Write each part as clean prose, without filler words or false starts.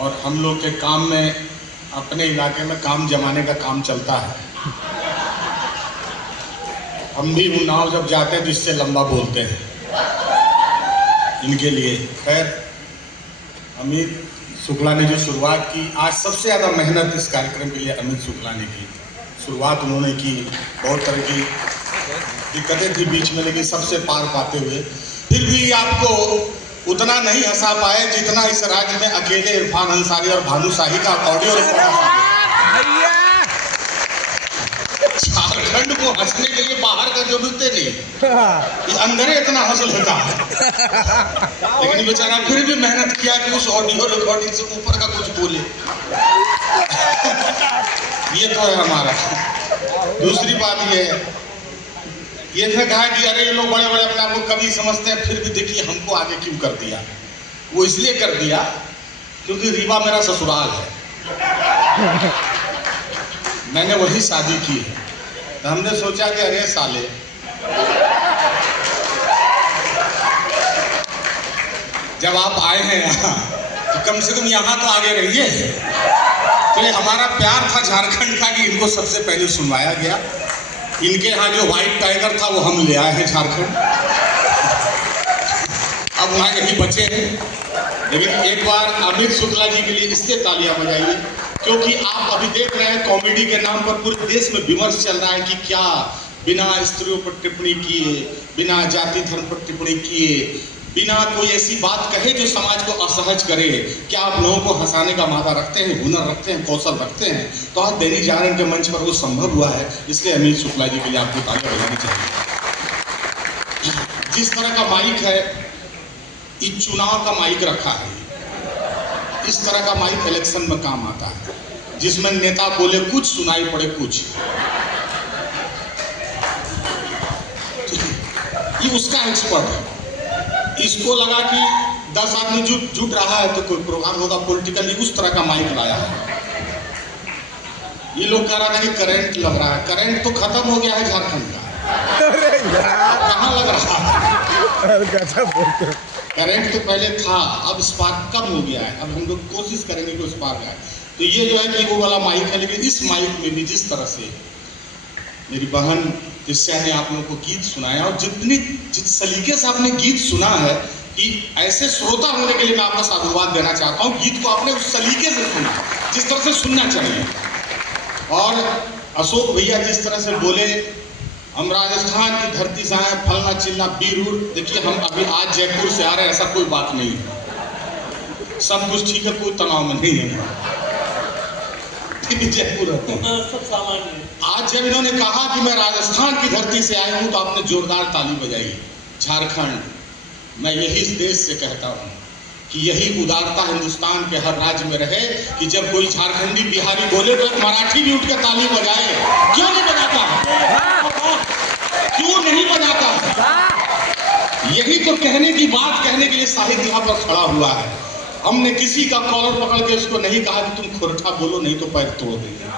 और हम लोग के काम में, अपने इलाके में काम जमाने का काम चलता है। हम भी उन्नाव जब जाते हैं तो इससे लंबा बोलते हैं इनके लिए। खैर, अमित शुक्ला ने जो शुरुआत की, आज सबसे ज़्यादा मेहनत इस कार्यक्रम के लिए अमित शुक्ला ने की। शुरुआत उन्होंने की, बहुत तरह की दिक्कतें थी बीच में, लेकिन सबसे पार पाते हुए फिर भी आपको उतना नहीं हंसा पाए जितना इस राज्य में अकेले इरफान अंसारी और भानु शाही का ऑडियो रिकॉर्ड। झारखंड को हंसने के लिए बाहर का जरूरत नहीं, ये अंदर इतना हंस लेता है। लेकिन बेचारा फिर भी मेहनत किया कि उस ऑडियो रिकॉर्डिंग से ऊपर का कुछ बोले। ये तो है हमारा। दूसरी बात ये है, ये ने कहा कि अरे ये लोग बड़े बड़े अपने आप को कवि समझते हैं, फिर भी देखिए हमको आगे क्यों कर दिया। वो इसलिए कर दिया क्योंकि रीवा मेरा ससुराल है, मैंने वही शादी की है। तो हमने सोचा कि अरे साले, जब आप आए हैं यहाँ तो कम से कम यहाँ तो आगे रहिए। तो ये हमारा प्यार था झारखंड का कि इनको सबसे पहले सुनवाया गया। इनके यहाँ जो व्हाइट टाइगर था वो हम ले आए हैं झारखंड, अब वहाँ यही बचे हैं। लेकिन एक बार अमित शुक्ला जी के लिए इससे तालियां बजाइए, क्योंकि आप अभी देख रहे हैं कॉमेडी के नाम पर पूरे देश में विमर्श चल रहा है कि क्या बिना स्त्रियों पर टिप्पणी किए, बिना जाति धर्म पर टिप्पणी किए, बिना कोई ऐसी बात कहे जो समाज को असहज करे, क्या आप लोगों को हंसाने का मादा रखते हैं, हुनर रखते हैं, कौशल रखते हैं? तो आज दैनिक जागरण के मंच पर वो संभव हुआ है, इसलिए अमित शुक्ला जी के लिए आपको तालियां बजानी चाहिए। जिस तरह का माइक है, इस चुनाव का माइक रखा है, इस तरह का माइक इलेक्शन में काम आता है, जिसमें नेता बोले कुछ सुनाई पड़े कुछ। ये उसका एक्सपर्ट है। इसको लगा कि 10 आदमी जुट रहा है तो कोई प्रोग्राम होगा पॉलिटिकली, उस तरह का माइक लाया है। ये लोग कह रहा था कि करंट लग रहा है, करंट तो खत्म हो गया है झारखंड का, कहाँ लग रहा है? करंट तो पहले था, अब स्पार्क कम हो गया है। अब हम लोग कोशिश करेंगे कि स्पार्क आए। तो ये जो है कि वो वाला माइक है, लेकिन इस माइक में भी जिस तरह से मेरी बहन जिससे ने आप लोगों को गीत सुनाया, और जिस सलीके से आपने गीत सुना है कि ऐसे श्रोता होने के लिए मैं आपका साधुवाद देना चाहता हूँ। गीत को आपने उस सलीके से सुना जिस तरह से सुनना चाहिए। और अशोक भैया जिस तरह से बोले, हम राजस्थान की धरती से आए, फलना चिल्ला बीरूर। देखिए, हम अभी आज जयपुर से आ रहे हैं, ऐसा कोई बात नहीं है, सब कुछ ठीक है, कोई तनाव में नहीं है, जयपुर रहते हैं, सब सामान्य। आज जब इन्होंने कहा कि मैं राजस्थान की धरती से आया हूं तो आपने जोरदार ताली बजाई। झारखंड, मैं यही इस देश से कहता हूं कि यही उदारता हिंदुस्तान के हर राज्य में रहे कि जब कोई झारखंडी बिहारी बोले तो मराठी भी उठकर ताली बजाए। क्यों नहीं बजाता है? क्यों नहीं बजाता है? यही तो कहने की बात कहने के लिए साहित्य यहाँ पर खड़ा हुआ है। हमने किसी का कॉलर पकड़ के उसको नहीं कहा कि तुम खोरठा बोलो नहीं तो पैर तोड़ देंगे।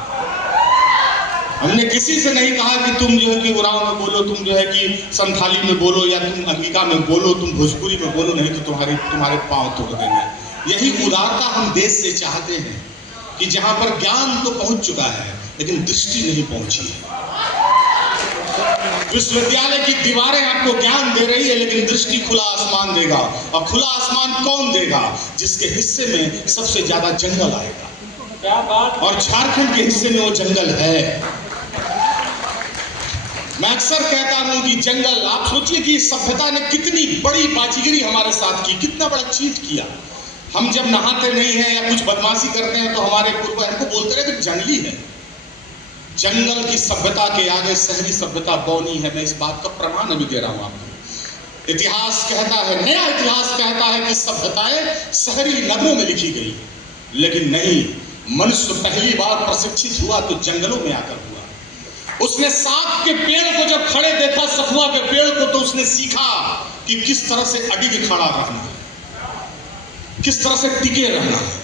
हमने किसी से नहीं कहा कि तुम जो है कि उराव में बोलो, तुम जो है कि संथाली में बोलो, या तुम अंगिका में बोलो, तुम भोजपुरी में बोलो, नहीं तो तुम्हारे पांव तोड़ देंगे। यही उदारता हम देश से चाहते हैं कि जहां पर ज्ञान तो पहुंच चुका है लेकिन दृष्टि नहीं पहुंची है। विश्वविद्यालय की दीवारें आपको ज्ञान दे रही है लेकिन दृष्टि खुला आसमान देगा। और खुला आसमान कौन देगा? जिसके हिस्से में सबसे ज्यादा जंगल आएगा। क्या बात? और झारखंड के हिस्से में वो जंगल है। मैं अक्सर कहता हूं कि जंगल, आप सोचिए कि सभ्यता ने कितनी बड़ी बाजीगरी हमारे साथ की, कितना बड़ा चीट किया। हम जब नहाते नहीं हैं या कुछ बदमाशी करते हैं तो हमारे पूर्वज हमको बोलते रहे कि जंगली है। जंगल की सभ्यता के आगे शहरी सभ्यता बौनी है। मैं इस बात का प्रमाण अभी दे रहा हूं आपको। इतिहास कहता है, नया इतिहास कहता है कि सभ्यताएं शहरी नगरों में लिखी गई, लेकिन नहीं, मनुष्य पहली बार प्रशिक्षित हुआ तो जंगलों में आकर हुआ। उसने साग के पेड़ को जब खड़े देखा, सखुआ के पेड़ को, तो उसने सीखा कि किस तरह से अडिग खड़ा रहना है, किस तरह से टिके रहना है।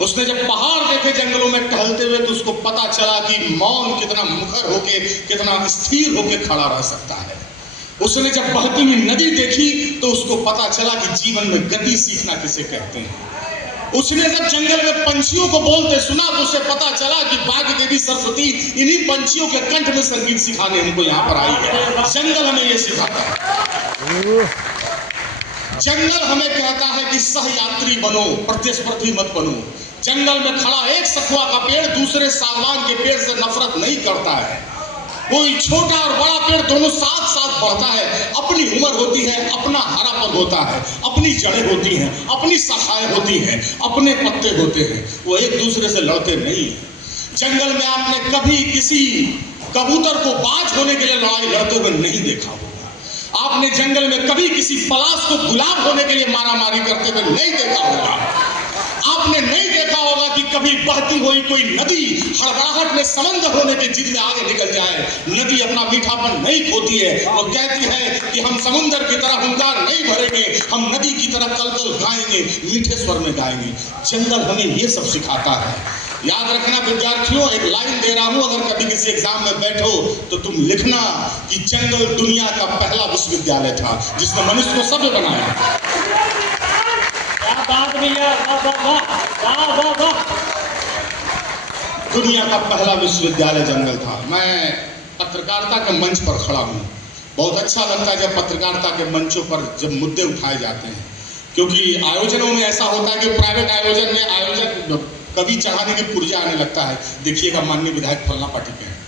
उसने जब पहाड़ देखे जंगलों में टहलते हुए तो उसको पता चला कि मौन कितना मुखर होके, कितना स्थिर होके खड़ा रह सकता है। उसने जब बहती हुई नदी देखी तो उसको पता चला कि जीवन में गति सीखना किसे कहते हैं। उसने जब जंगल में पंछियों को बोलते सुना तो उसे पता चला कि बाघ देवी सरस्वती इन्हीं पंछियों के कंठ में संगीत सिखाने हमको यहाँ पर आई है। जंगल हमें ये सिखाता है। जंगल हमें कहता है कि सहयात्री बनो, प्रतिस्पर्धी मत बनो। जंगल में खड़ा एक सखुआ का पेड़ दूसरे सागवान के पेड़ से नफरत नहीं करता है। कोई छोटा और बड़ा पेड़ दोनों साथ साथ बढ़ता है। अपनी उम्र होती है, अपना हरापन होता है, अपनी जड़ें होती हैं, अपनी शाखाएं होती हैं, अपने पत्ते होते हैं। वो एक दूसरे से लड़ते नहीं है। जंगल में आपने कभी किसी कबूतर को बाज होने के लिए लड़ाई लड़ते हुए नहीं देखा होगा। आपने जंगल में कभी किसी पलाश को गुलाब होने के लिए मारामारी करते हुए नहीं देखा होगा। आपने नहीं देखा होगा कि कभी बहती हुई कोई नदी हड़बड़ाहट में समंदर होने के जिद में आगे निकल जाए। नदी अपना मीठापन नहीं खोती है। वो कहती है कि हम समुद्र की तरह हुंकार नहीं भरेंगे, हम नदी की तरह कल-कल गाएंगे, मीठे स्वर में गाएंगे। जंगल हमें ये सब सिखाता है। याद रखना विद्यार्थियों, एक लाइन दे रहा हूं, अगर कभी किसी एग्जाम में बैठो तो तुम लिखना कि जंगल दुनिया का पहला विश्वविद्यालय था जिसने मनुष्य को सभ्य बनाया। दुनिया का पहला विश्वविद्यालय जंगल था। मैं पत्रकारिता के मंच पर खड़ा हूँ। बहुत अच्छा लगता है जब पत्रकारिता के मंचों पर जब मुद्दे उठाए जाते हैं, क्योंकि आयोजनों में ऐसा होता है कि प्राइवेट आयोजन में आयोजक कभी चढ़ाने की पुर्जा आने लगता है। देखिएगा माननीय विधायक फलना पार्टी के हैं,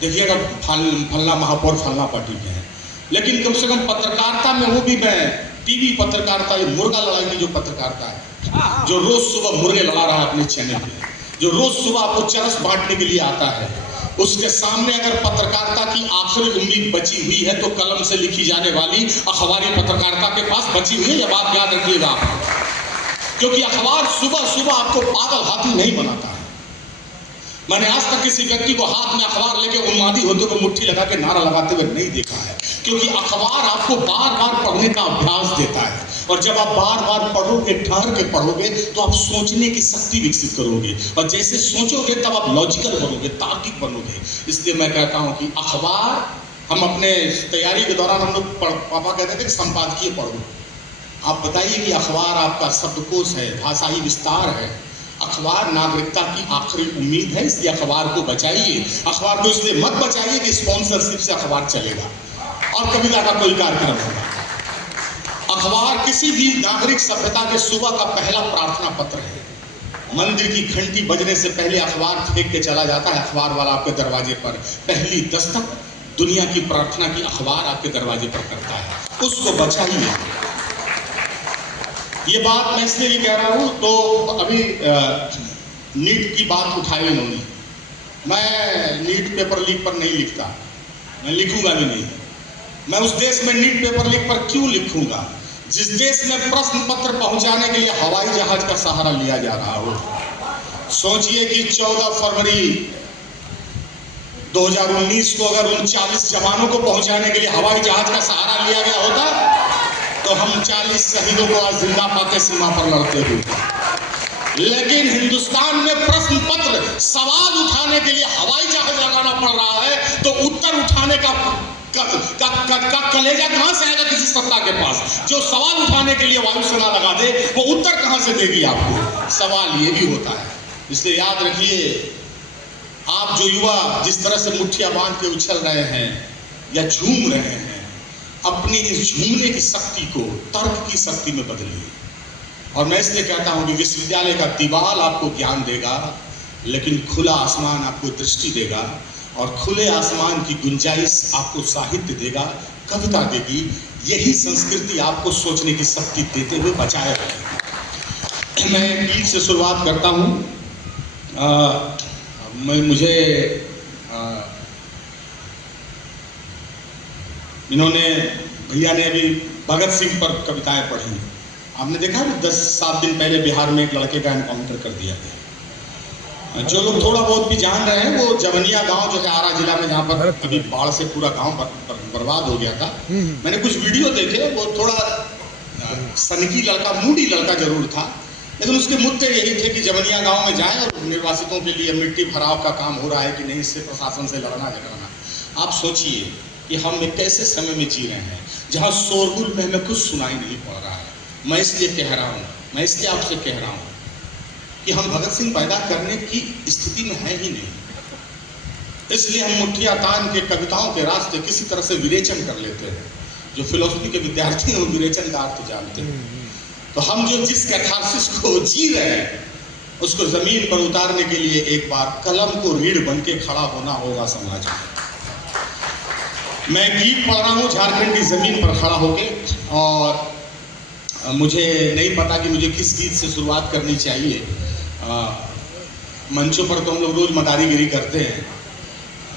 देखिएगा फलना महापौर फलना पार्टी के हैं, लेकिन कम से कम पत्रकारिता में वो भी मैं टीवी पत्रकारिता, ये मुर्गा लड़ाई की जो पत्रकारिता है, जो रोज सुबह मुर्गे लड़ा रहा है अपने चैनल पे, जो रोज सुबह आपको चरस बांटने के लिए आता है, उसके सामने अगर पत्रकारिता की आखिरी उम्मीद बची हुई है तो कलम से लिखी जाने वाली अखबारी पत्रकारिता के पास बची हुई है। यह बात याद रखिएगा आप, क्योंकि अखबार सुबह सुबह आपको पागल हाथी नहीं बनाता है। मैंने आज तक किसी व्यक्ति को हाथ में अखबार लेके उन्मादी होते हुए मुट्ठी लगा के नारा लगाते हुए नहीं देखा है, क्योंकि अखबार आपको बार बार पढ़ने का अभ्यास देता है। और जब आप बार बार पढ़ोगे, ठहर के पढ़ोगे, तो आप सोचने की शक्ति विकसित करोगे, और जैसे सोचोगे तब आप लॉजिकल बनोगे, तार्किक बनोगे। इसलिए मैं कहता हूँ कि अखबार, हम अपने तैयारी के दौरान हम लोग पापा कहते थे कि संपादकीय पढ़ो। आप बताइए कि अखबार आपका शब्दकोश है, भाषाई विस्तार है। अखबार नागरिकता की आखिरी उम्मीद है, इसलिए अखबार को बचाइए। अखबार को इसलिए मत बचाइए कि स्पॉन्सरशिप से अखबार चलेगा और कविता का कोई कार्यक्रम होगा। अखबार किसी भी नागरिक सभ्यता के सुबह का पहला प्रार्थना पत्र है। मंदिर की घंटी बजने से पहले अखबार फेंक के चला जाता है अखबार वाला आपके दरवाजे पर। पहली दस्तक दुनिया की प्रार्थना की अखबार आपके दरवाजे पर करता है, उसको बचाइए। ये बात मैं इसलिए भी कह रहा हूँ, तो अभी नीट की बात उठाई इन्होंने। मैं नीट पेपर लीक पर नहीं लिखता, मैं लिखूंगा भी नहीं। मैं उस देश में नीट पेपर लीक पर क्यों लिखूंगा जिस देश में प्रश्न पत्र पहुंचाने के लिए हवाई जहाज का सहारा लिया जा रहा हो। सोचिए कि 14 फरवरी 2019 को अगर उन 40 जवानों को पहुंचाने के लिए हवाई जहाज का सहारा लिया गया होता तो हम 40 शहीदों को आज जिंदा पाते सीमा पर लड़ते हुए। लेकिन हिंदुस्तान में प्रश्न पत्र सवाल उठाने के लिए हवाई जहाज लगाना पड़ रहा है, तो उत्तर उठाने का कलेजा कहां से आएगा किसी सत्ता के पास? जो सवाल उठाने के लिए वायुसेना लगा दे वो उत्तर कहां से देगी आपको? सवाल ये भी होता है। इसलिए याद रखिए, आप जो युवा जिस तरह से मुट्ठियां बांध के उछल रहे हैं या झूम रहे हैं, अपनी इस झूमने की शक्ति को तर्क की शक्ति में बदलिए। और मैं इसलिए कहता हूं कि विश्वविद्यालय का दीवार आपको ज्ञान देगा, लेकिन खुला आसमान आपको दृष्टि देगा, और खुले आसमान की गुंजाइश आपको साहित्य देगा, कविता देगी। यही संस्कृति आपको सोचने की शक्ति देते हुए बचाए रखेगी। मैं एक गीत से शुरुआत करता हूँ। इन्होंने भैया ने अभी भगत सिंह पर कविताएं पढ़ी। आपने देखा कि 10-7 दिन पहले बिहार में एक लड़के का एनकाउंटर कर दिया गया। जो लोग थोड़ा बहुत भी जान रहे हैं, वो जवनिया गांव जो है आरा जिला में, जहाँ पर अभी बाढ़ से पूरा गांव बर्बाद हो गया था। मैंने कुछ वीडियो देखे, वो थोड़ा सनकी लड़का, मूडी लड़का जरूर था, लेकिन उसके मुद्दे यही थे कि जवनिया गांव में जाएं और निर्वासितों के लिए मिट्टी भराव का काम हो रहा है कि नहीं, इससे प्रशासन से लड़ना झगड़ना। आप सोचिए कि हम एक ऐसे समय में जी रहे हैं जहाँ शोरगुल में हमें कुछ सुनाई नहीं पड़ रहा है। मैं इसलिए कह रहा हूँ मैं इसलिए आपसे कह रहा हूं कि हम भगत सिंह पैदा करने की स्थिति में है ही नहीं, इसलिए हम मुठिया तान के कविताओं के रास्ते किसी तरह से विरेचन कर लेते हैं। जो फिलोसफी के विद्यार्थी हैं वो विरेचन का अर्थ जानते हैं। तो हम जो जिस कैथारसिस को जी रहे हैं उसको जमीन पर उतारने के लिए एक बार कलम को रीढ़ बन के खड़ा होना होगा समाज में। मैं गीत पढ़ रहा हूँ झारखंड की जमीन पर खड़ा होके, और मुझे नहीं पता कि मुझे किस गीत से शुरुआत करनी चाहिए। मंचों पर तो हम लोग रोज मदारीगिरी करते हैं,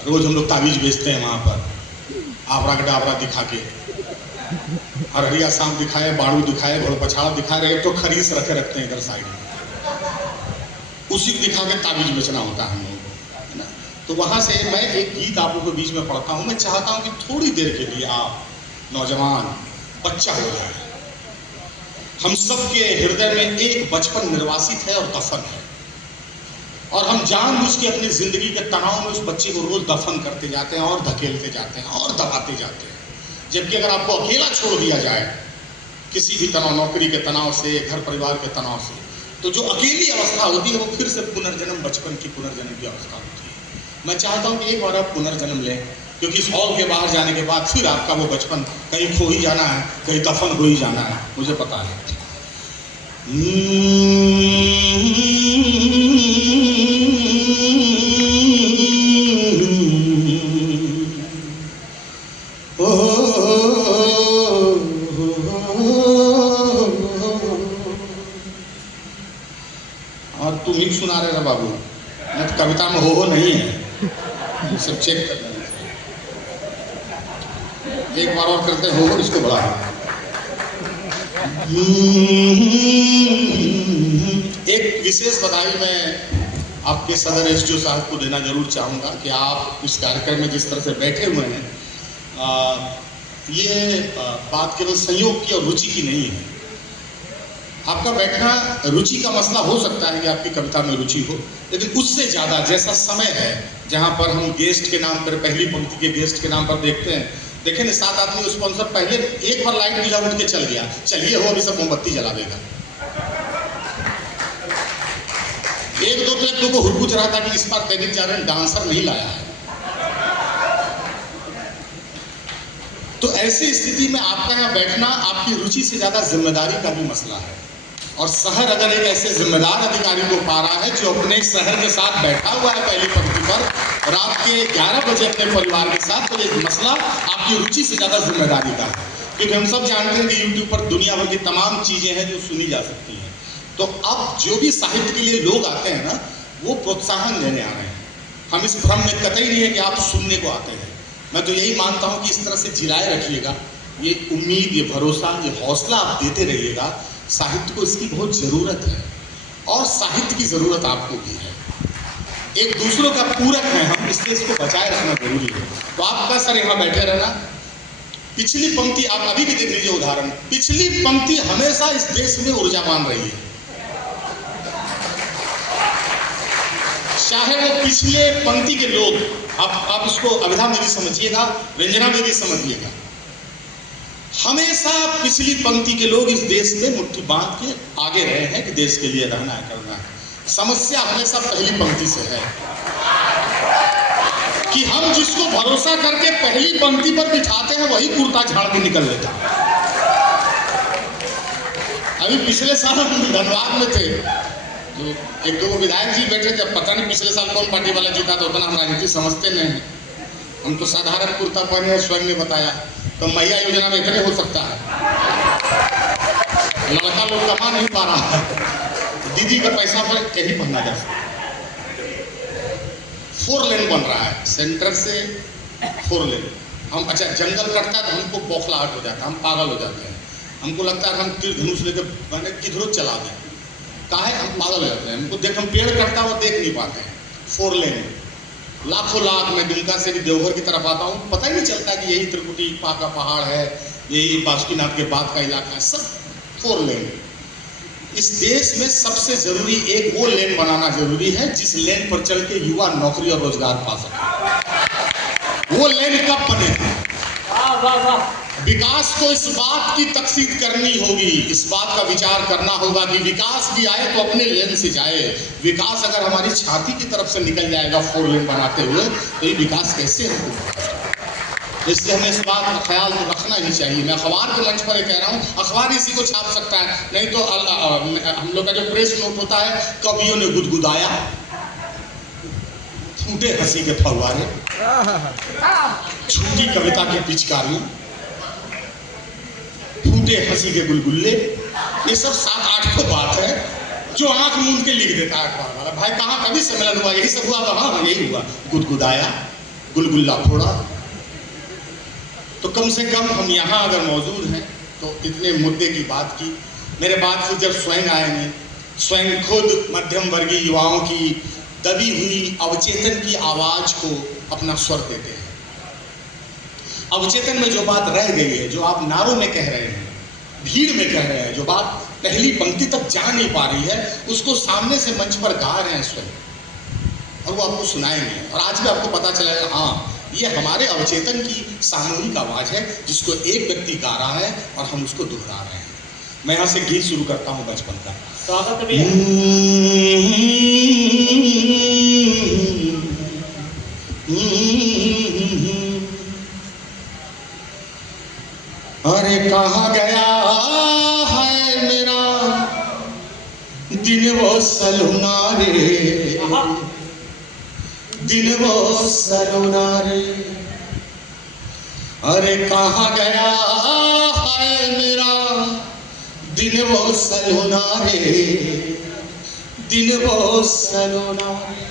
रोज हम लोग ताबीज बेचते हैं, वहां पर आवरा गडावरा दिखा के, अररिया सांप दिखाए, बाड़ू दिखाए, घोड़ पछाड़ा दिखा रहे तो खरीस रखते हैं इधर साइड में, उसी को दिखा के ताबीज बेचना होता है हम लोगों को, है ना। तो वहां से मैं एक गीत आप लोगों के बीच में पढ़ता हूँ। मैं चाहता हूँ कि थोड़ी देर के लिए आप नौजवान बच्चा हो जाए। हम सबके हृदय में एक बचपन निर्वासित है और दफन है, और हम जानबूझ के अपनी जिंदगी के तनाव में उस बच्चे को रोज दफन करते जाते हैं और धकेलते जाते हैं और दबाते जाते हैं। जबकि अगर आपको अकेला छोड़ दिया जाए किसी भी तनाव, नौकरी के तनाव से, घर परिवार के तनाव से, तो जो अकेली अवस्था होती है वो फिर से पुनर्जन्म, बचपन की पुनर्जन्म की अवस्था होती है। मैं चाहता हूँ कि एक बार आप पुनर्जन्म लें, क्योंकि इस हॉल के बाहर जाने के बाद फिर आपका वो बचपन कहीं खो ही जाना है, कहीं दफन हो ही जाना है, मुझे पता है। और तुम ही सुना रहे ना बाबू, मैं तो कविता में हो नहीं है, सब चेक कर लेना। एक बार और करते हो, इसको बढ़ा। एक विशेष बधाई मैं आपके सदर एसडीओ साहब को देना जरूर चाहूँगा कि आप इस कार्यक्रम में जिस तरह से बैठे हुए हैं, ये बात केवल संयोग की और रुचि की नहीं है। आपका बैठना रुचि का मसला हो सकता है कि आपकी कविता में रुचि हो, लेकिन उससे ज़्यादा जैसा समय है जहाँ पर हम गेस्ट के नाम पर, पहली पंक्ति के गेस्ट के नाम पर देखते हैं, देखें ना 7 आदमी स्पॉन्सर पहले एक बार लाइट बुझा उठ के चल गया, चलिए हो अभी सब मोमबत्ती जला देगा। एक दो को हुरकुच रहा था कि इस बार दैनिक जागरण डांसर नहीं लाया है। तो ऐसी स्थिति में आपका यहाँ बैठना आपकी रुचि से ज्यादा जिम्मेदारी का भी मसला है। और शहर अगर एक ऐसे जिम्मेदार अधिकारी को पा रहा है जो अपने शहर के साथ बैठा हुआ है पहली पंक्ति पर रात के 11 बजे अपने परिवार के साथ, तो ये मसला आपकी रुचि से ज्यादा जिम्मेदारी का है। क्योंकि हम सब जानते हैं कि यूट्यूब पर दुनिया भर की तमाम चीजें हैं जो सुनी जा सकती हैं। तो अब जो भी साहित्य के लिए लोग आते हैं ना, वो प्रोत्साहन लेने आ रहे हैं। हम इस भ्रम में कतई नहीं है कि आप सुनने को आते हैं। मैं तो यही मानता हूँ कि इस तरह से जिलाए रखिएगा, ये उम्मीद, ये भरोसा, ये हौसला आप देते रहिएगा। साहित्य को इसकी बहुत ज़रूरत है, और साहित्य की ज़रूरत आपको भी है। एक दूसरों का पूरक है हम, इसलिए इसको बचाए रखना जरूरी है। तो आपका सर यहाँ बैठे रहना। पिछली पंक्ति आप अभी भी देख लीजिए उदाहरण, पिछली पंक्ति हमेशा इस देश में ऊर्जावान रही है। चाहे वो पिछले पंक्ति के लोग, आप इसको अभिधा में भी समझिएगा, रंजना में भी समझिएगा, हमेशा पिछली पंक्ति के लोग इस देश में मुट्ठी बांध के आगे रहे हैं कि देश के लिए रहना है, करना है। समस्या हमेशा पहली पंक्ति से है कि हम जिसको भरोसा करके पहली पंक्ति पर बिठाते हैं वही कुर्ता झाड़ के निकल लेता है। अभी पिछले साल हम धनबाद में थे, तो एक दो विधायक जी बैठे थे। पता नहीं पिछले साल कौन पार्टी वाला जीता, तो उतना हम राजनीति समझते नहीं हैं। हम तो साधारण कुर्ता पहने हैं, स्वयं ने बताया। तो मैया योजना में इतने हो सकता है, लड़का लोग कमा नहीं पा रहा है, दीदी के पैसा पर यही पहना जा सकता है। 4 लेन बन रहा है, सेंटर से 4 लेन। हम अच्छा जंगल कटता है तो हमको बौखलाहट हो जाता है, हम पागल हो जाते हैं। हमको लगता है हम तीर धनुष लेकर मैंने किधरों चला दें, काहे हम पागल हो जाते हैं। हमको देख, हम पेड़ कटता हुआ देख नहीं पाते हैं। 4 लेन, लाखों लाख, मैं दुमका से भी देवघर की तरफ आता हूँ, पता ही नहीं चलता कि यही त्रिकुटी का पहाड़ है, यही बासुकीनाथ के बाद का इलाका है, सब 4 लेन। इस देश में सबसे जरूरी एक वो लेन बनाना जरूरी है जिस लेन पर चल के युवा नौकरी और रोजगार पा सके। वो लेन कब बने? विकास को इस बात की तकसीद करनी होगी, इस बात का विचार करना होगा कि विकास भी आए तो अपने लेन से जाए। विकास अगर हमारी छाती की तरफ से निकल जाएगा 4 लेन बनाते हुए तो ये विकास कैसे होगा? इसलिए हमें इस बात का ख्याल तो रखना ही चाहिए। मैं अखबार के मंच पर ये कह रहा हूँ, अखबार इसी को छाप सकता है, नहीं तो हम लोग का जो प्रेस नोट होता है, कवियों ने गुदगुदाया, फूटे हंसी के फव्वारे, झूठी कविता की पिचकारी, फूटे हंसी के गुलगुल्ले, ये सब 7-8 को बात है जो आंख मूंद के लिख देता है अखबार वाला। भाई कहाँ कभी सम्मेलन हुआ? यही सब हुआ? हाँ यही हुआ, गुदगुदाया, गुलगुल्ला फोड़ा। तो कम से कम हम यहाँ अगर मौजूद हैं तो इतने मुद्दे की बात की। मेरे बाद फिर जब स्वयं आएंगे, स्वयं खुद मध्यम वर्गीय युवाओं की दबी हुई अवचेतन की आवाज को अपना स्वर देते हैं। अवचेतन में जो बात रह गई है, जो आप नारों में कह रहे हैं, भीड़ में कह रहे हैं, जो बात पहली पंक्ति तक जा नहीं पा रही है, उसको सामने से मंच पर गा रहे हैं स्वयं, और वो आपको सुनाएंगे। और आज भी आपको पता चलेगा, हाँ ये हमारे अवचेतन की सामूहिक आवाज है जिसको एक व्यक्ति गा रहा है और हम उसको दोहरा रहे हैं। मैं यहाँ से गीत शुरू करता हूँ बचपन का। स्वागत भी है। अरे कहाँ गया है मेरा दिन वो सलूना रे, दिन वो सलूना रे। अरे कहाँ गया है मेरा दिन वो सलूना रे, दिन वो सलूना रे।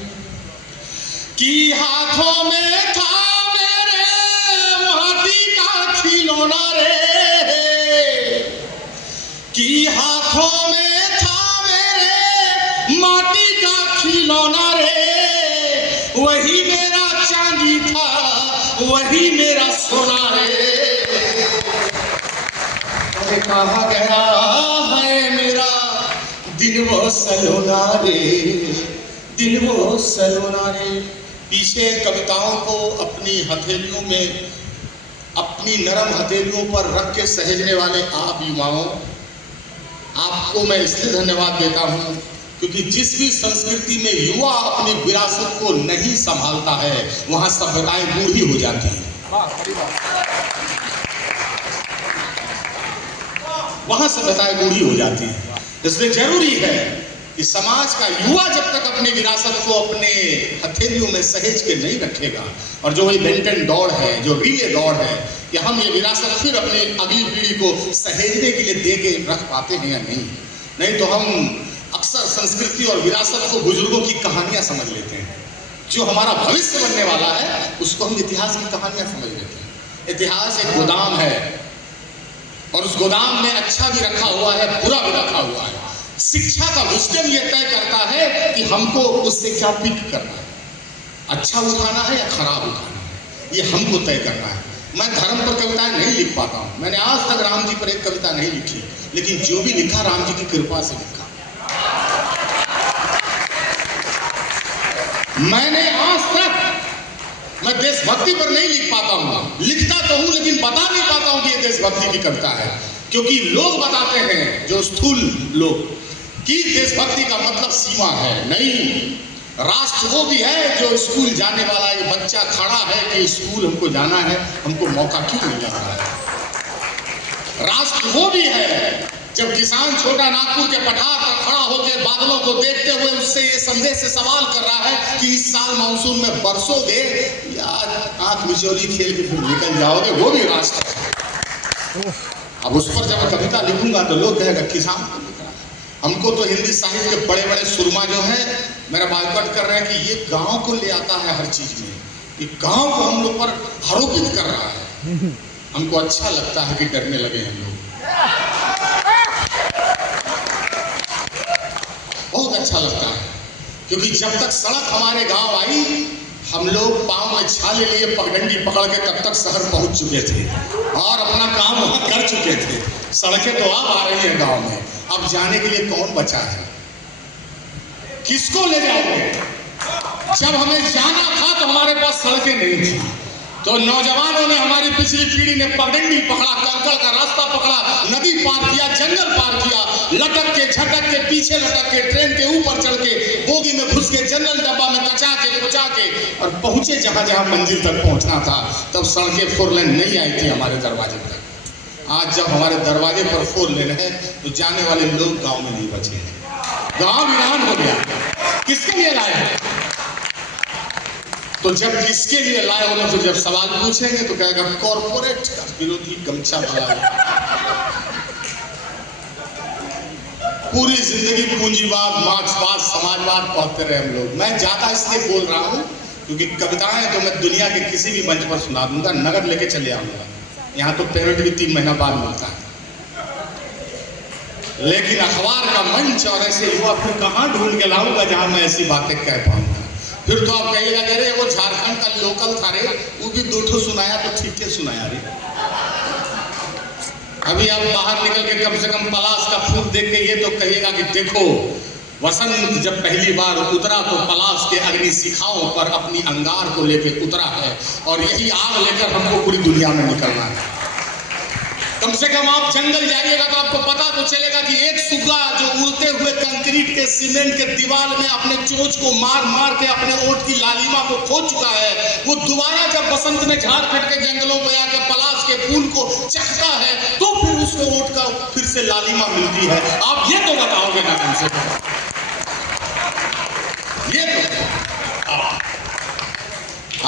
कि हाथों में था मेरे माटी का खिलौना रे, कि हाथों में था मेरे माटी का खिलौना रे। वही मेरा चांदी था, वही मेरा सोना रे। अरे कहाँ गया है मेरा दिन वो सलोना रे, दिन वो सलोना रे। पीछे कविताओं को अपनी हथेलियों में, अपनी नरम हथेलियों पर रख के सहेजने वाले आप युवाओं, आपको मैं इसलिए धन्यवाद देता हूँ क्योंकि जिस भी संस्कृति में युवा अपनी विरासत को नहीं संभालता है वहां सभ्यताएं बूढ़ी हो जाती हैं, वहां सभ्यताएं बूढ़ी हो जाती हैं। इसलिए जरूरी है कि समाज का युवा जब तक अपनी विरासत को अपने हथेलियों में सहेज के नहीं रखेगा, और जो वही बेंटन दौड़ है, जो रिले दौड़ है कि हम ये विरासत फिर अपनी अगली पीढ़ी को सहेजने के लिए दे के रख पाते हैं या नहीं तो हम अक्सर संस्कृति और विरासत को बुजुर्गों की कहानियां समझ लेते हैं। जो हमारा भविष्य बनने वाला है उसको हम इतिहास की कहानियां समझ लेते हैं। इतिहास एक गोदाम है और उस गोदाम में अच्छा भी रखा हुआ है, बुरा भी रखा हुआ है। शिक्षा का विजडम ये तय करता है कि हमको उससे क्या पिक करना है, अच्छा उठाना है या खराब उठाना है, ये हमको तय करना है। मैं धर्म पर कविताएं नहीं लिख पाता हूँ, मैंने आज तक राम जी पर एक कविता नहीं लिखी, लेकिन जो भी लिखा राम जी की कृपा से लिखा। मैंने आज तक, मैं देशभक्ति पर नहीं लिख पाता हूँ, लिखता तो हूँ लेकिन बता नहीं पाता हूँ कि ये देशभक्ति की कविता है, क्योंकि लोग बताते हैं, जो स्थूल लोग, कि देशभक्ति का मतलब सीमा है। नहीं, राष्ट्र वो भी है जो स्कूल जाने वाला एक बच्चा खड़ा है कि स्कूल हमको जाना है, हमको मौका क्यों नहीं लग रहा है। राष्ट्र वो भी है जब किसान छोटा नागपुर के पठार पर खड़ा होकर बादलों को देखते हुए उससे ये संदेश से सवाल कर रहा है कि इस साल मानसून में बरसोगे या आंख मिचौली खेल के फिर निकल जाओगे, वो भी राष्ट्र है। अब उस पर जब कविता लिखूंगा तो लोग कहेगा किसान को लिख रहा है। हमको तो हिंदी साहित्य के बड़े बड़े सुरमा जो है मेरा बाइकआउट कर रहे हैं कि ये गांव को ले आता है हर चीज में, ये गांव को हम लोग पर आरोपित कर रहा है। हमको अच्छा लगता है कि डरने लगे हैं लोग, बहुत अच्छा लगता है, क्योंकि जब तक सड़क हमारे गांव आई हम लोग पांव में छाले लिए पगडंडी पकड़ के तब तक शहर पहुंच चुके थे और अपना काम वहां कर चुके थे। सड़कें तो अब आ रही हैं गांव में, अब जाने के लिए कौन बचा है? किसको ले जाओगे? जब हमें जाना था तो हमारे पास सड़कें नहीं थी, तो नौजवानों ने, हमारी पिछली पीढ़ी ने पगडंडी पकड़ा, कंकड़ का रास्ता पकड़ा, नदी पार किया, जंगल पार किया, लटक के झटक के, पीछे लटक के, ट्रेन के ऊपर चढ़ के, बोगी में घुस के, जनरल डब्बा में कचा के कुचा के, और पहुंचे जहां जहां मंजिल तक पहुंचना था। तब सड़कें 4 लेन नहीं आई थी हमारे दरवाजे तक। आज जब हमारे दरवाजे पर 4 लेन है तो जाने वाले लोग गांव में नहीं बचे हैं, गांव वीरान हो गया। किसके लिए लाए? तो जब किसके लिए लाए हो ना, तो जब सवाल पूछेंगे तो कहेगा कॉर्पोरेट का विरोधी गमछा वाला। पूरी जिंदगी पूंजीवाद, मार्क्सवाद, समाजवाद पढ़ते रहे हम लोग। मैं ज्यादा इसलिए बोल रहा हूं क्योंकि कविताएं तो मैं दुनिया के किसी भी मंच पर सुना दूंगा, नगद लेके चले आऊंगा। यहाँ तो पेमेंट भी 3 महीना बाद मिलता है, लेकिन अखबार का मंच और ऐसे युवा फिर कहां ढूंढ के लाऊंगा जहां मैं ऐसी बातें कह पाऊंगा। फिर तो आप कहिएगा कि अरे वो झारखंड का लोकल था रे, वो भी 2 ठो सुनाया तो ठीक है सुनाया रे। अभी आप बाहर निकल के कम से कम पलाश का फूल देख के ये तो कहिएगा कि देखो, वसंत जब पहली बार उतरा तो पलाश के अग्नि शिखाओं पर अपनी अंगार को लेकर उतरा है, और यही आग लेकर हमको पूरी दुनिया में निकलना है। कम से कम आप जंगल जाइएगा तो आपको पता तो चलेगा कि एक सुग्गा जो उड़ते हुए कंक्रीट के, सीमेंट के दीवार में अपने चोंच को मार मार के अपने ओंठ की लालिमा को खो चुका है, वो दोबारा जब बसंत में झाड़ फिट के जंगलों में आकर पलाश के फूल को चखता है तो फिर उसको ओंठ का फिर से लालिमा मिलती है। आप ये तो बताओगे ना कम से कम, ये तो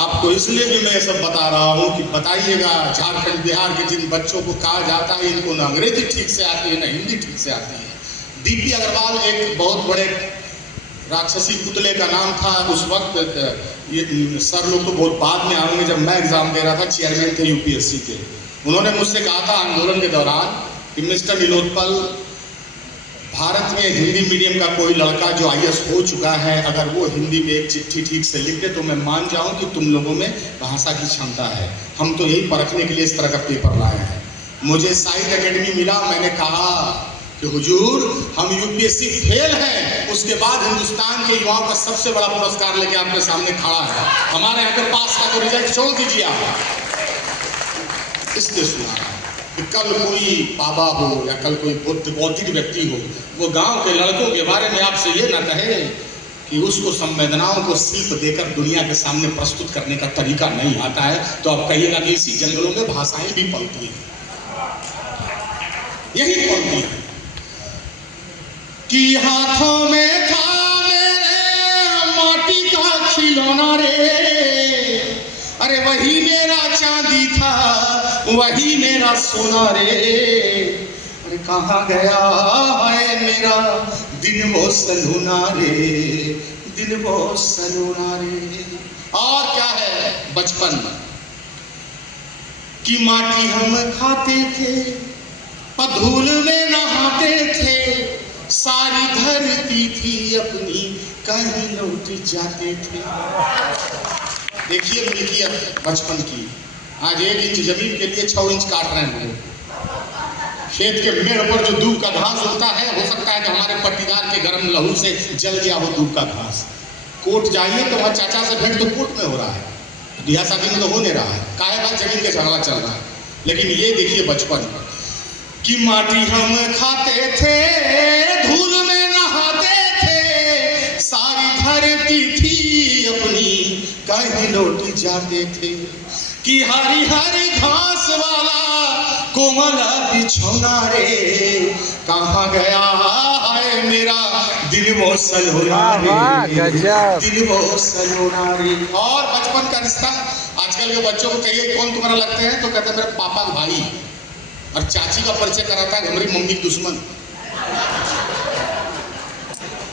आपको इसलिए भी मैं सब बता रहा हूं कि बताइएगा झारखंड बिहार के जिन बच्चों को कहा जाता है इनको ना अंग्रेजी ठीक से आती है ना हिंदी ठीक से आती है। डीपी अग्रवाल एक बहुत बड़े राक्षसी पुतले का नाम था उस वक्त। ये सर लोग तो बहुत बाद में आएंगे, जब मैं एग्जाम दे रहा था, चेयरमैन थे यूपीएससी के, उन्होंने मुझसे कहा था आंदोलन के दौरान कि मिस्टर नीलोत्पल, भारत में हिंदी मीडियम का कोई लड़का जो आईएएस हो चुका है, अगर वो हिंदी में एक चिट्ठी ठीक से लिख दे तो मैं मान जाऊं कि तुम लोगों में भाषा की क्षमता है। हम तो यही परखने के लिए इस तरह का पेपर लाए हैं। मुझे साहित्य अकेडमी मिला, मैंने कहा कि हुजूर हम यूपीएससी फेल हैं, उसके बाद हिंदुस्तान के युवाओं का सबसे बड़ा पुरस्कार लेके आपके सामने खड़ा है, हमारे यहाँ के पास का तो रिजल्ट छोड़ दीजिए आप। इसलिए सुना है कि कल कोई बाबा हो या कल कोई बौद्धिक व्यक्ति हो, वो गांव के लड़कों के बारे में आपसे ये ना कहे कि उसको संवेदनाओं को शिल्प देकर दुनिया के सामने प्रस्तुत करने का तरीका नहीं आता है, तो आप कहिएगा कि इसी जंगलों में भाषाएं भी पलती हैं, यही पलती है। कि हाथों में था मेरे माटी का खिलौना रे, अरे वही मेरा चांदी था, वही मेरा सोना रे, अरे कहाँ गया है मेरा दिन वो सलूना रे, दिन वो सलूना रे। और क्या है बचपन की माटी हम खाते थे, धूल में नहाते थे, सारी धरती थी अपनी कहीं लौट जाते थे। देखिए मिल्कियत बचपन की। आज 1 इंच जमीन के लिए 6 इंच काट रहे हैं लोग। खेत के मेड़ पर जो दूब का घास उगता है, हो सकता है कि हमारे पट्टीदार के गर्म लहू से जल गया हो दूब का घास। कोर्ट जाइए तो वहाँ चाचा से भेंट तो कोर्ट में हो रहा है, ब्याह शादी में तो हो नहीं रहा है, काहे बात जमीन के झगड़ा चल रहा है। लेकिन ये देखिए बचपन की माटी हम खाते थे, धूल में नहाते थे, सारी धरती थी अपनी कहीं लौट जाते थे। कि हरी हरी घास वाला कोमल बिछौना रे, कहाँ गया है मेरा दिल वो सलोना रे, दिल वो सलोना रे। और बचपन का रिश्ता आजकल के बच्चों को कहिए कौन तुम्हारा लगते हैं, तो कहते हैं मेरे पापा का भाई, और चाची का परिचय कराता है हमारी मम्मी की दुश्मन।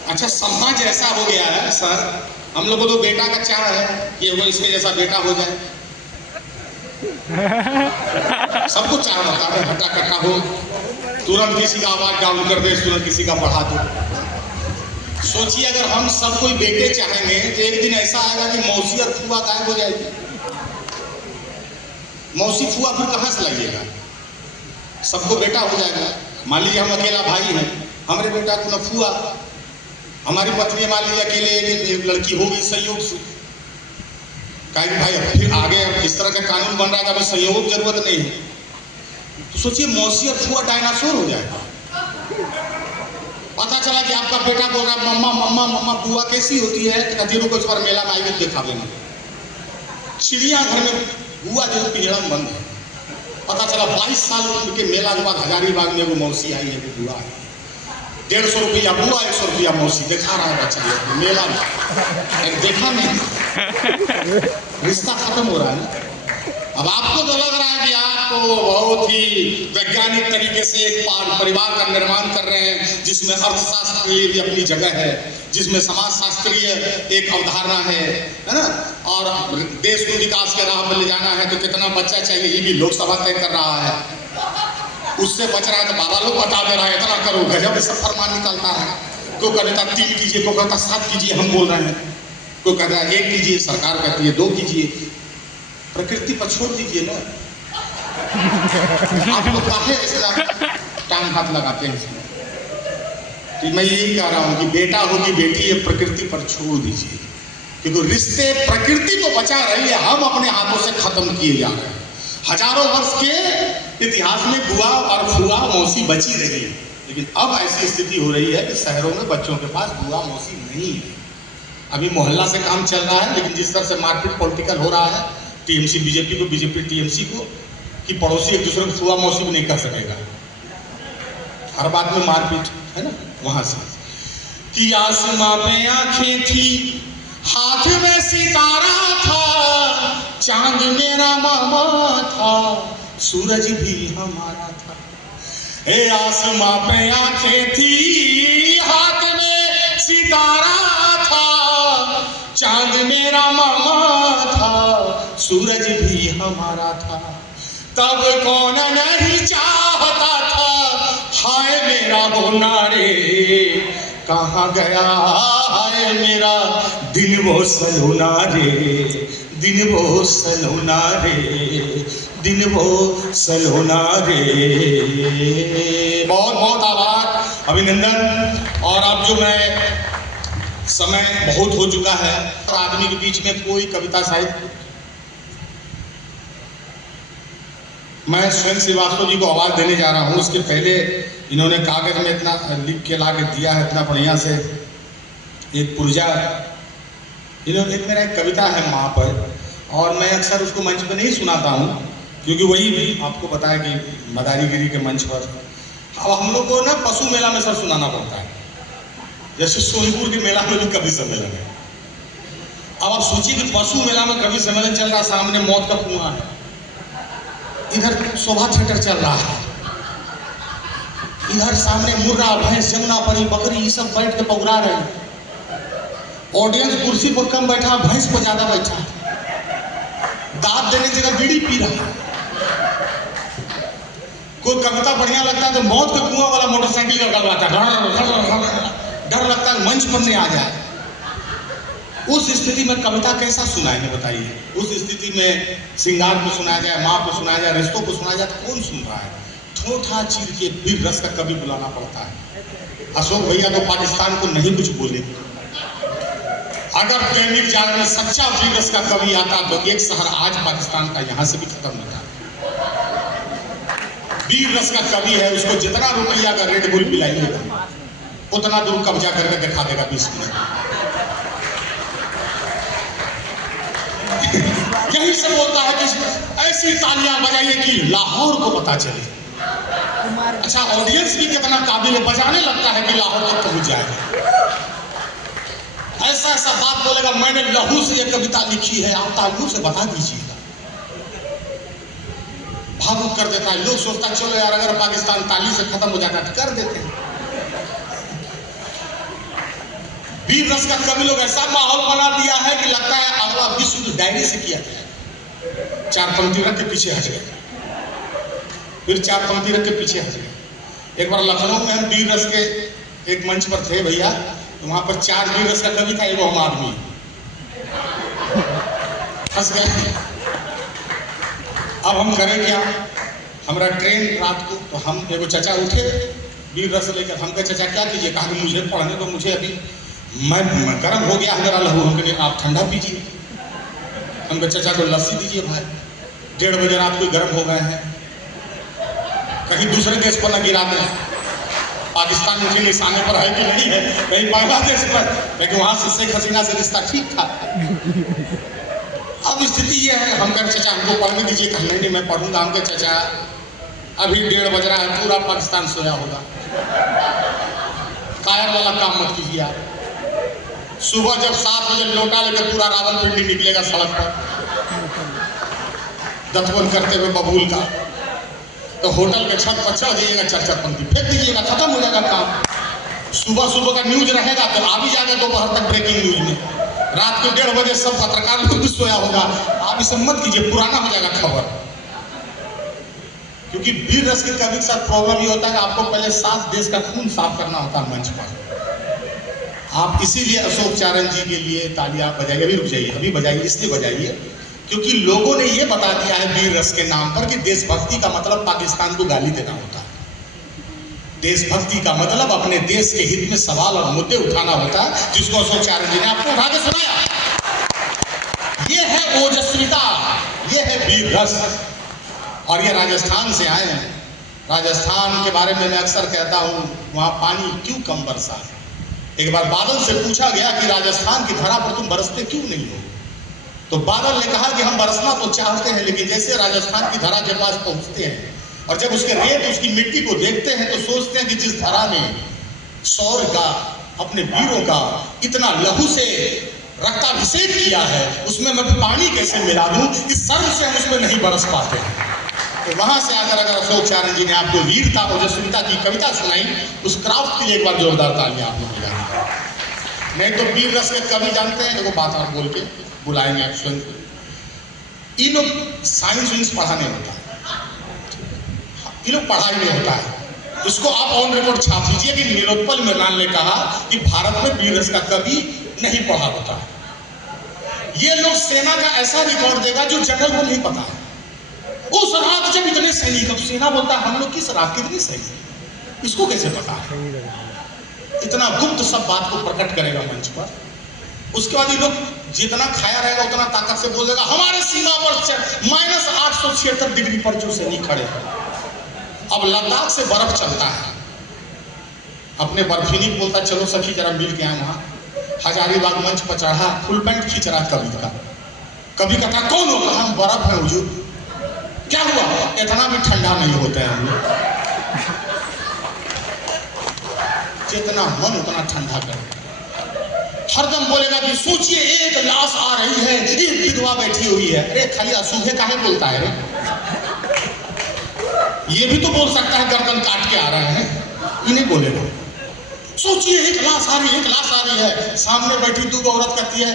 अच्छा समाज ऐसा हो गया है सर, हम लोगों को तो बेटा का चाह है कि वो इसमें जैसा बेटा हो जाए, सबको चाह होता है हटा कटा हो, तुरंत किसी का आवाज डाउन कर दे, तुरंत किसी का बढ़ा दो। सोचिए अगर हम सब कोई बेटे चाहेंगे तो एक दिन ऐसा आएगा कि मौसी और फुआ गायब हो जाएगी। मौसी फुआ फिर कहाँ से लगेगा, सबको बेटा हो जाएगा। मान लीजिए हम अकेला भाई हैं, हमारे बेटा को न फुआ, हमारी पत्नी मान लीजिए अकेले एक लड़की होगी संयोग से, कहा कि भाई फिर आगे इस तरह का कानून बन रहा है, अभी सहयोग की जरूरत नहीं है। तो सोचिए मौसी और फुआ डायनासोर हो जाएगा। पता चला कि आपका बेटा बोल रहा है मम्मा मम्मा मम्मा, बुआ कैसी होती है, तो कहती है कुछ बार मेला में आएगी दिखावे में। चिड़ियाघर में बुआ जो है पिंजड़ा में बंद है। पता चला 22 साल के मेला के बाद हजारीबाग में वो मौसी आई है, वो बुआ आई। 150 रुपया बुआ, 100 रुपया मौसी, दिखा रहा है बच्चा मेला में। देखा नहीं, रिश्ता खत्म हो रहा है ना। अब आपको तो लग रहा है कि आप तो बहुत ही वैज्ञानिक तरीके से एक परिवार का निर्माण कर रहे हैं, जिसमें अर्थशास्त्रीय भी अपनी जगह है, जिसमें समाज शास्त्रीय एक अवधारणा है ना, और देश को विकास के राह पर ले जाना है तो कितना बच्चा चाहिए ये भी लोकसभा तय कर रहा है। उससे बच रहा है तो बाबा लोग बता दे रहा है इतना करो, गजब सब फरमान निकलता है। कोई कहता 3 कीजिए, कोई कहता 7 कीजिए, हम बोल रहे हैं। कोई कहता 1 कीजिए, सरकार कहती है 2 कीजिए। प्रकृति पर छोड़ दीजिए ना, आप लोग काहे टांग हाथ लगाते हैं। कि मैं यही कह रहा हूँ कि बेटा हो कि बेटी है, प्रकृति पर छोड़ दीजिए, क्योंकि रिश्ते प्रकृति तो बचा रही है, हम अपने हाथों से खत्म किए जा रहे हैं। हजारों वर्ष के इतिहास में बुआ और फुआ मौसी बची रही, लेकिन अब ऐसी स्थिति हो रही है कि शहरों में बच्चों के पास बुआ मौसी नहीं है। अभी मोहल्ला से काम चल रहा है, लेकिन जिस तरह से मारपीट पॉलिटिकल हो रहा है, टीएमसी बीजेपी को, बीजेपी टीएमसी को, कि पड़ोसी एक दूसरे को फुआ मौसी भी नहीं कर सकेगा। हर बात में मारपीट है ना। वहां से कि आसमां पे आंखें थी, हाथ में सितारा था, चांद मेरा मामा था, सूरज भी हमारा था। ए आसमां पे आंखें थी, हाथ में सितारा था, चांद मेरा मामा था, सूरज भी हमारा था। तब कौन नहीं चाहता था, हाय मेरा होना रे कहाँ गया, हाय मेरा दिन वो सलोना रे, दिन वो सलोना रे, दिन वो सलोना रे। बहुत बहुत आभार, अभिनंदन। और अब जो मैं समय बहुत हो चुका है, आदमी के बीच में कोई कविता साहित्य, मैं स्वयं श्रीवास्तव जी को आवाज देने जा रहा हूँ। उसके पहले इन्होंने कागज में इतना लिख के ला के दिया है, इतना बढ़िया से एक पुर्जा। इन्होंने एक मेरा एक कविता है माँ पर, और मैं अक्सर उसको मंच पर नहीं सुनाता हूँ, क्योंकि वही भी आपको बताया कि मदारीगिरी के मंच पर अब हम लोग को ना पशु मेला में सर सुनाना पड़ता है। जैसे सोनीपुर के मेला में भी कवि सम्मेलन है। अब आप सोचिए कि पशु मेला में कवि सम्मेलन चल रहा, सामने मौत का कुआं है, इधर शोभा थिएटर चल रहा है, इधर सामने मुर्रा, भैंस, जमुना परी, बकरी, ये सब बैठ के पौरा रहे हैं। ऑडियंस कुर्सी पर कम बैठा, भैंस पर ज्यादा बैठा, दांत देने की जगह बीड़ी पी रहा है। कोई कविता बढ़िया लगता है तो मौत के कुआं वाला मोटरसाइकिल का गलवाता है, डर लगता है मंच पर नहीं आ जाए। उस स्थिति में कविता कैसा सुनाएंगे बताइए। उस स्थिति में श्रृंगार को सुनाया जाए, माँ को सुनाया जाए, रिश्तों को सुनाया जाए, तो कौन सुन रहा है। ठोठा चीर के वीर रस का कवि बुलाना पड़ता है। अशोक भैया तो पाकिस्तान को नहीं कुछ बोले। अगर दैनिक जागरण में सच्चा वीर रस का कवि आता तो एक शहर आज पाकिस्तान का यहाँ से भी खत्म होता। वीर रस का कवि है, उसको जितना रुपया का रेड बुल पिलाइएगा उतना दूर कब्जा करके दिखा देगा 20 मिनट। यही सब होता है कि ऐसी तालियां बजाइए कि लाहौर को पता चले। अच्छा, ऑडियंस भी कितना काबिल है, बजाने लगता है कि लाहौर तक पहुंच जाएगा। ऐसा ऐसा बात बोलेगा, मैंने लहू से ये कविता लिखी है, आप तालियों से बता दीजिएगा। भावुक कर देता है। लोग सोचता चलो यार अगर पाकिस्तान ताली से खत्म हो जाता तो कर देते हैं। वीर रस का कवि लोग ऐसा माहौल बना दिया है कि लगता है अगला विश्व की डायरी से किया गया। 4 पंक्ति रख के पीछे हट गए, फिर 4 पंक्ति रख के पीछे हट गए। एक बार लखनऊ में हम वीर रस के एक मंच पर थे भैया, तो वहां पर 4 वीर रस का कवि था, एगो हम आदमी फंस गए। अब हम करें क्या, हमारा ट्रेन रात को, तो हम एगो चाचा उठे वीर रस लेकर। हम कहे चाचा क्या कीजिए, कहा कि मुझे पढ़ने तो मुझे अभी मैं गर्म हो गया है मेरा लहू, हम कहे आप ठंडा पीजिए। हमको चाचा को लस्सी दीजिए भाई, 1:30 बजे रात को गर्म हो गए हैं, कहीं दूसरे देश पर न गिरा दें, पाकिस्तान मुझे निशाने पर है कि नहीं है, कहीं बांग्लादेश पर, लेकिन वहां से शेख हसीना से रिश्ता ठीक था। अब स्थिति ये है, हम कहें चाचा हमको पढ़ने दीजिए, कहा नहीं मैं पढ़ूंगा। हम कहे चाचा अभी 1:30 बज रहा है, पूरा पाकिस्तान सोया होगा, कायर वाला काम मत कीजिए आप। सुबह जब 7 बजे लौटा लेकर पूरा रावलपिंडी निकलेगा सड़क पर दतवन करते हुए बबूल का, तो होटल के छत पर चढ़ जाइएगा, 4-4 पंक्ति फेंक दीजिएगा, खत्म हो जाएगा काम। सुबह सुबह का न्यूज रहेगा तो आ भी जाएगा दोपहर तक ब्रेकिंग न्यूज में, रात को 1:30 बजे सब पत्रकार लोग भी सोया होगा। आप इसे मत कीजिए, पुराना हो जाएगा खबर। क्योंकि वीर रस के कवि के साथ प्रॉब्लम ये होता है कि आपको पहले 7 देश का खून साफ करना होता है मंच पर। आप इसीलिए अशोक चारण जी के लिए तालियां बजाइए, अभी रुक जाइए, अभी बजाइए, इसलिए बजाइए क्योंकि लोगों ने ये बता दिया है वीर रस के नाम पर कि देशभक्ति का मतलब पाकिस्तान को गाली देना होता है। देशभक्ति का मतलब अपने देश के हित में सवाल और मुद्दे उठाना होता है, जिसको अशोक चारण जी ने आपको उठा के सुनाया। ये है ओजस्विता, ये है वीर रस। और ये राजस्थान से आए हैं। राजस्थान के बारे में मैं अक्सर कहता हूँ, वहाँ पानी क्यों कम बरसा। एक बार बादल से पूछा गया कि राजस्थान की धरा पर तुम बरसते क्यों नहीं हो, तो बादल ने कहा कि हम बरसना तो चाहते हैं, लेकिन जैसे राजस्थान की धरा के पास पहुंचते हैं और जब उसके रेत उसकी मिट्टी को देखते हैं तो सोचते हैं कि जिस धरा ने शौर्य का, अपने वीरों का इतना लहू से रक्ताभिषेक किया है, उसमें मैं पानी कैसे मिला दूं, इस शर्म से हम उसमें नहीं बरस पाते हैं। तो वहां से आकर अगर अशोक चारण जी ने आपको वीरता ओजस्विता की कविता सुनाई, उस क्राफ्ट के लिए एक बार जोरदार तालियां आप लोग बजाएं। नहीं तो वीर रस के कवि जानते हैं, देखो बात आप बोल के बुलाएंगे आप स्वयं। इन लोग साइंस वाइंस पढ़ाने होता है, इन लोग पढ़ाई में होता है। इसको आप ऑन रिकॉर्ड छाप लीजिए कि नीलोत्पल मृणाल ने कहा कि भारत में वीर रस का कवि नहीं पढ़ा होता है। ये लोग सेना का ऐसा रिकॉर्ड देगा जो जनरल को नहीं पता है। उस रात जब इतने सैनिक, अब सेना बोलता है हम लोग किस रात कितनी सैनिक, इसको कैसे पता है? इतना गुप्त सब बात को प्रकट करेगा मंच पर। उसके बाद ये लोग जितना खाया रहेगा उतना ताकत से बोल देगा हमारे सीमा पर -876 डिग्री पर जो सैनिक खड़े हैं। अब लद्दाख से बर्फ चलता है, अपने बर्फीनी बोलता चलो सखी जरा मिल के आए। वहां हजारीबाग मंच पर चढ़ा, फुल पैंट खींच रहा कवि का। कवि कहता कौन होगा? हम बर्फ है हुजूर। क्या हुआ? इतना भी ठंडा नहीं होता है हम लोग, जितना मन उतना ठंडा कर। हरदम बोलेगा कि सोचिए एक लाश आ रही है, एक विधवा बैठी हुई है। अरे खाली असूहे काहे बोलता है रे? ये भी तो बोल सकता है गर्दन काट के आ रहे हैं, इन्हें बोलेगा। सोचिए एक लाश आ रही है, एक लाश आ रही है। सामने बैठी 2 औरत कहती है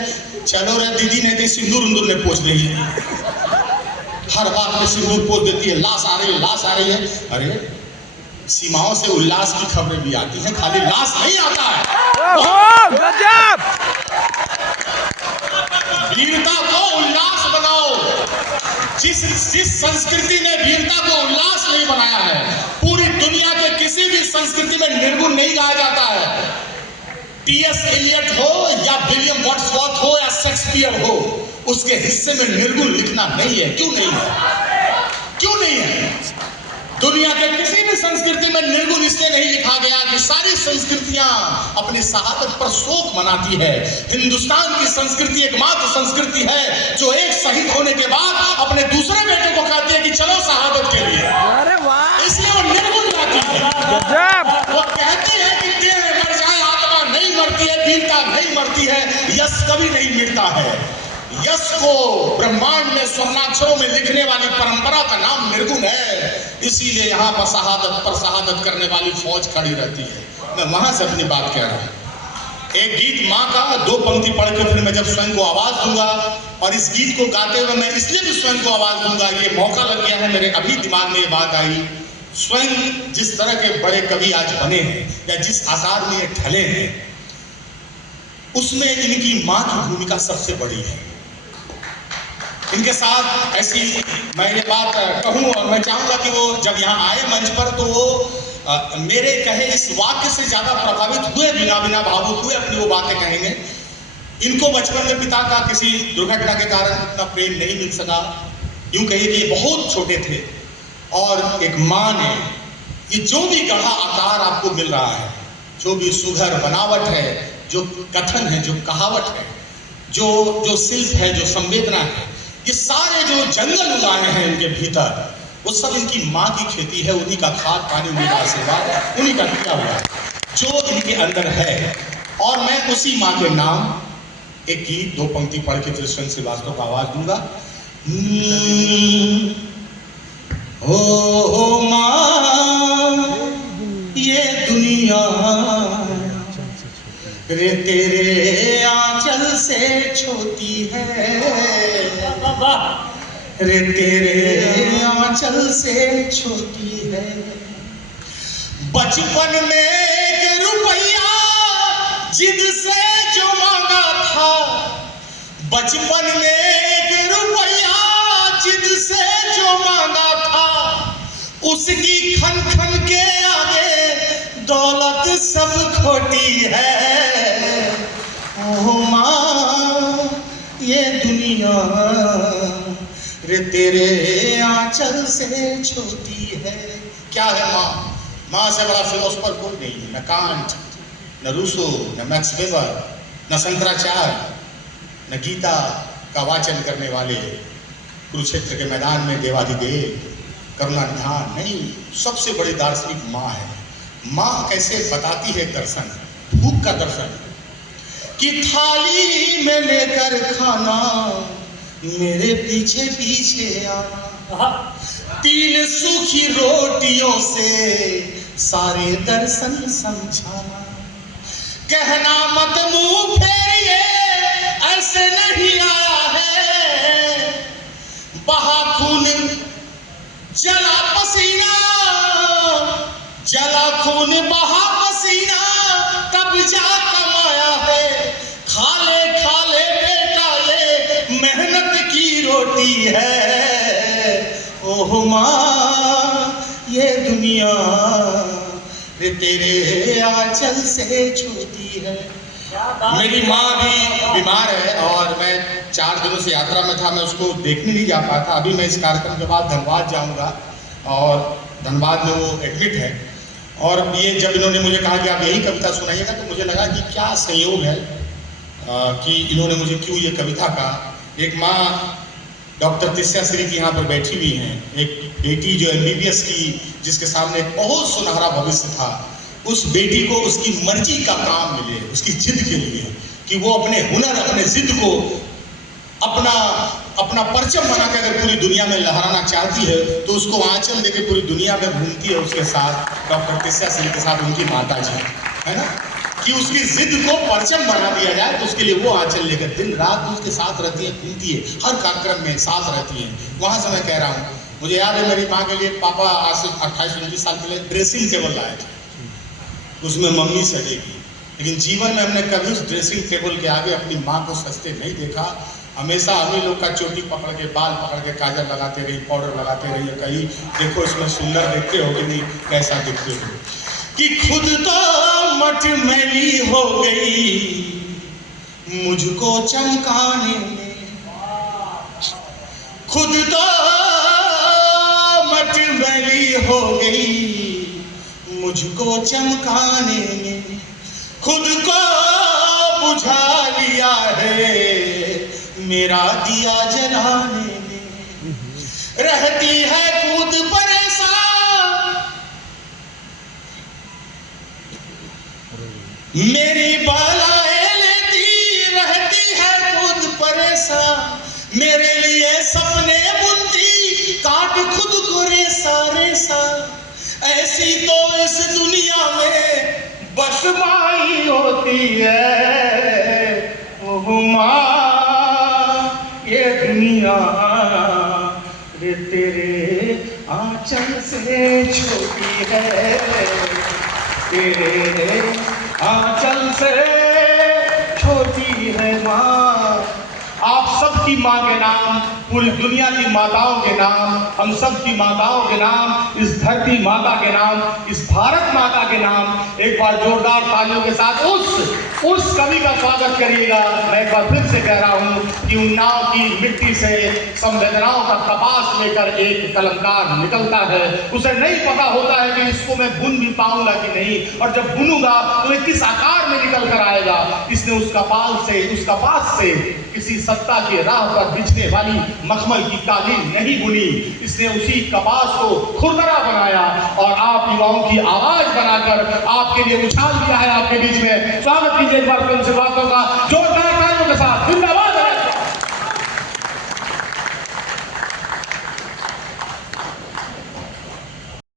चलो रे दीदी, नहीं तो सिंदूर उंदूर ने पोंछ देगी। हर बात में सिंदूर पोंछ देती है, लाश आ रही है, लाश आ रही है। अरे सीमाओं से उल्लास की खबरें भी आती हैं, खाली लाश नहीं आता है। गजब! वीरता को उल्लास बनाओ। जिस संस्कृति ने वीरता को उल्लास नहीं बनाया है, पूरी दुनिया के किसी भी संस्कृति में निर्गुण नहीं गाया जाता है। टी.एस. एलियट हो या विलियम वर्ड्सवर्थ हो या शेक्सपियर हो, उसके हिस्से में निर्गुण लिखना नहीं है। क्यों नहीं है? क्यों नहीं है? दुनिया के किसी भी संस्कृति में निर्गुण इसलिए नहीं लिखा गया कि सारी संस्कृतियां अपनी शहादत पर शोक मनाती है। हिंदुस्तान की संस्कृति एकमात्र संस्कृति है जो एक शहीद होने के बाद अपने दूसरे बेटे को कहती है कि चलो शहादत के लिए। अरे वाह! इसलिए वो निर्गुण गाती है। वो कहती है कि देह मर जाए आत्मा नहीं मरती है, वीरता नहीं मरती है, यश कभी नहीं मिटता है। यश को ब्रह्मांड में स्वर्णाक्षरों में लिखने वाली परंपरा का नाम निर्गुण है। इसीलिए यहाँ पर शहादत करने वाली फौज खड़ी रहती है। मैं वहां से अपनी बात कह रहा हूँ। एक गीत माँ का 2 पंक्ति पढ़ के फिर मैं जब स्वयं को आवाज दूंगा, और इस गीत को गाते हुए मैं इसलिए भी स्वयं को आवाज दूंगा, ये मौका लग गया है मेरे, अभी दिमाग में ये बात आई। स्वयं जिस तरह के बड़े कवि आज बने हैं या जिस आकार में ये ढले हैं, उसमें इनकी माँ की भूमिका सबसे बड़ी है। इनके साथ ऐसी मैं ये बात कहूँ, और मैं चाहूँगा कि वो जब यहाँ आए मंच पर तो वो मेरे कहे इस वाक्य से ज़्यादा प्रभावित हुए, बिना भावुक हुए अपनी वो बातें कहेंगे। इनको बचपन में पिता का किसी दुर्घटना के कारण उतना प्रेम नहीं मिल सका। यूं कहिए कि ये बहुत छोटे थे और एक माँ ने ये जो भी गढ़ा आकार आपको मिल रहा है, जो भी सुघर बनावट है, जो कथन है, जो कहावत है, जो शिल्प है, जो संवेदना है, ये सारे जो जंगल उगाए हैं इनके भीतर, वो सब इनकी माँ की खेती है। उन्हीं का खाद पानी, उन्हीं का आशीर्वाद, उन्हीं का किया हुआ है जो इनके अंदर है। और मैं उसी माँ के नाम एक गीत 2 पंक्ति पढ़ के फिर स्वयं श्रीवास्तव को आवाज दूंगा। ओ माँ ये दुनिया रे तेरे आंचल से छोटी है, रे तेरे आंचल से छोटी है। बचपन में 1 रुपया जिद से जो मांगा था, बचपन में 1 रुपया जिद से जो मांगा था, उसकी खन खन के आगे दौलत सब खोटी है। ओ माँ ये दुनिया रे तेरे आंचल से छोटी है। क्या है माँ? माँ से बड़ा फिलोसफर कोई नहीं, न कांट, न रूसो, न मैक्स वेबर, न शंकराचार्य, न गीता का वाचन करने वाले कुरुक्षेत्र के मैदान में देवाधिदेव करुणा निधान, नहीं, सबसे बड़ी दार्शनिक माँ है। माँ कैसे बताती है दर्शन, भूख का दर्शन, कि थाली में लेकर खाना मेरे पीछे पीछे आना, 3 सूखी रोटियों से सारे दर्शन समझाना, कहना मत मुंह फेरिए ऐसे नहीं आया है, बहा खून जला पसीना, जला खून बहा पसीना तब जा कमाया है, खाले खाले बेटा ये मेहनत की रोटी है। ओह माँ ये दुनिया रे तेरे आंचल से छोटी है। मेरी माँ भी बीमार है और मैं 4 दिनों से यात्रा में था, मैं उसको देखने नहीं जा पाया था। अभी मैं इस कार्यक्रम के बाद धनबाद जाऊंगा और धनबाद में वो एडमिट है। और ये जब इन्होंने मुझे कहा कि आप यही कविता सुनाइएगा, तो मुझे लगा कि क्या संयोग है कि इन्होंने मुझे क्यों ये कविता कहा। एक माँ डॉक्टर तिस्या श्री की यहाँ पर बैठी हुई हैं, एक बेटी जो MBBS की, जिसके सामने एक बहुत सुनहरा भविष्य था, उस बेटी को उसकी मर्जी का काम मिले, उसकी जिद के लिए, कि वो अपने हुनर, अपने जिद को अपना परचम बना के अगर पूरी दुनिया में लहराना चाहती है, तो उसको आंचल लेके पूरी दुनिया में घूमती है उसके साथ, डॉक्टर तिस्या श्री के साथ उनकी माता जी, है ना, कि उसकी जिद को परचम बना दिया जाए। तो उसके लिए वो आंचल लेकर दिन रात उसके साथ रहती है, घूमती है, हर कार्यक्रम में साथ रहती है। वहाँ से मैं कह रहा हूँ, मुझे याद है मेरी माँ के लिए पापा आज से 28-29 साल पहले ड्रेसिंग टेबल लाए थे, उसमें मम्मी सजेगी। लेकिन जीवन में हमने कभी उस ड्रेसिंग टेबल के आगे अपनी माँ को सजते नहीं देखा। हमेशा हम ही लोग का चोटी पकड़ के, बाल पकड़ के काजल लगाते रही, पाउडर लगाते रही, कहीं देखो इसमें सुंदर दिखते हो कि नहीं, कैसा दिखते हो, कि खुद तो मटमैली हो गई मुझको चमकाने में, खुद तो मटमैली हो गई मुझको चमकाने में, खुद को बुझा लिया है मेरा दिया जलाने में, रहती है खुद परेशान मेरी बलाएं लेती रहती है खुद परेशान, मेरे लिए सपने बुनती काट खुद को रेसा रेसा, ऐसी तो इस दुनिया में बस माई होती है। ओह माँ ये दुनिया रे तेरे आंचल से छोटी है, तेरे आंचल से छोटी है माँ। आप सबकी की माँ के नाम, पूरी दुनिया की माताओं के नाम, हम सब की माताओं के नाम, इस धरती माता के नाम, इस भारत माता के नाम एक बार जोरदार तालियों के साथ उस कवि का स्वागत करिएगा। मैं एक बार फिर से कह रहा हूं कि उन्नाव की मिट्टी से संवेदनाओं का कपास लेकर एक कलमकार निकलता है। उसे नहीं पता होता है कि इसको मैं बुन भी पाऊंगा कि नहीं, और जब बुनूंगा तो ये किस आकार में निकल कर आएगा। इसने उस कपास से किसी सत्ता की राह पर बिछने वाली मखमल की कालीन नहीं बुनी, इसने उसी कपास को खुरदरा बनाया और आप युवाओं की आवाज बनाकर आपके लिए उछाल दिया है। आपके बीच में स्वागत कीजिए एक बार फिल्म से बातों का जोरदार तालियों के साथ। जिंदाबाद।